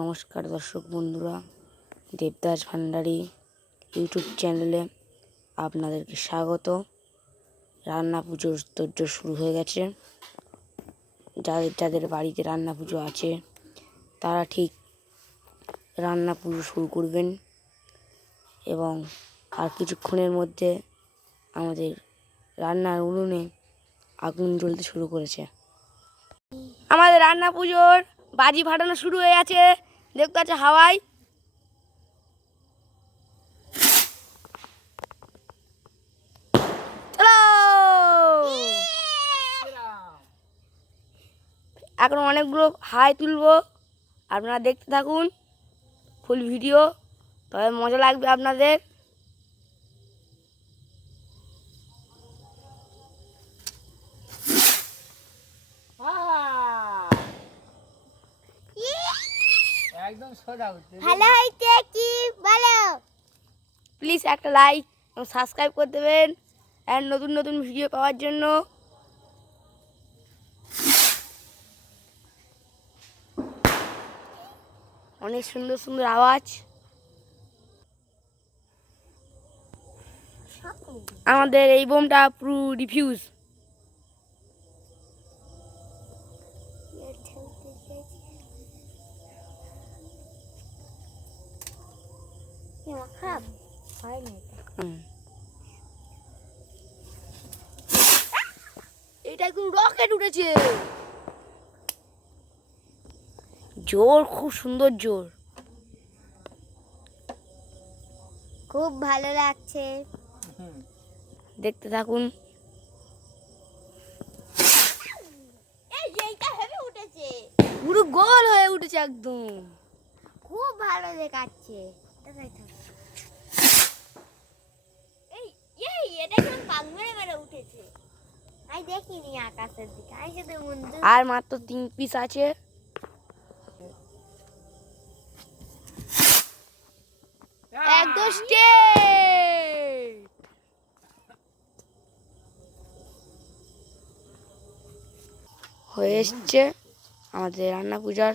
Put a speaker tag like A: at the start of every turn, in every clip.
A: নমস্কার দর্শক বন্ধুরা, দেবদাস ভান্ডারী ইউটিউব চ্যানেলে আপনাদেরকে স্বাগত। রান্না পুজোর তোর্য শুরু হয়ে গেছে। যাদের যাদের বাড়িতে রান্না পুজো আছে, তারা ঠিক রান্না পুজো শুরু করবেন এবং আর কিছুক্ষণের মধ্যে আমাদের রান্নার উনুনে আগুন জ্বলতে শুরু করেছে। আমাদের রান্না পুজোর বাজি ফাটানো শুরু হয়ে গেছে। দেখতে আছে হাওয়াই এখন অনেকগুলো হাই তুলবো। আপনারা দেখতে থাকুন। ফুল ভিডিও তবে মজা লাগবে আপনাদের।
B: একদম সোজা
C: ভালো হয়েছে কি? বলো।
A: প্লিজ একটা লাইক এবং সাবস্ক্রাইব করে দেবেন আর নতুন নতুন ভিডিও পাওয়ার জন্য। অনেক সুন্দর সুন্দর আওয়াজ। আমাদের এই বোমটা পুরো রিফিউজ
C: এটা
A: রকেট উঠেছে। জোর খুব সুন্দর জোর।
C: খুব ভালো লাগছে।
A: দেখতে থাকুন।
C: এইটা হেভি উঠেছে।
A: পুরো গোল হয়ে উঠেছে একদম।
C: খুব ভালো দেখাচ্ছে দেখাই থাক। এই এই এটা কেমন পাক মেরে মেরে উঠেছে। আমি দেখিনি আকাশের দিকে। আমি শুধু মন্দির
A: আর মাত্র তিন পিস আছে। হয়ে এসছে আমাদের রান্না পূজার।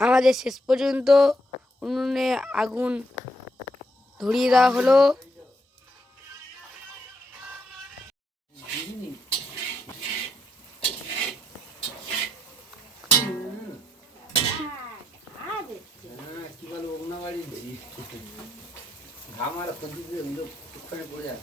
A: কাজে শেষ পর্যন্ত উনুনে আগুন ধরিয়ে দেওয়া হলো।
B: ঘাম আর পড়ে যায়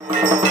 B: Música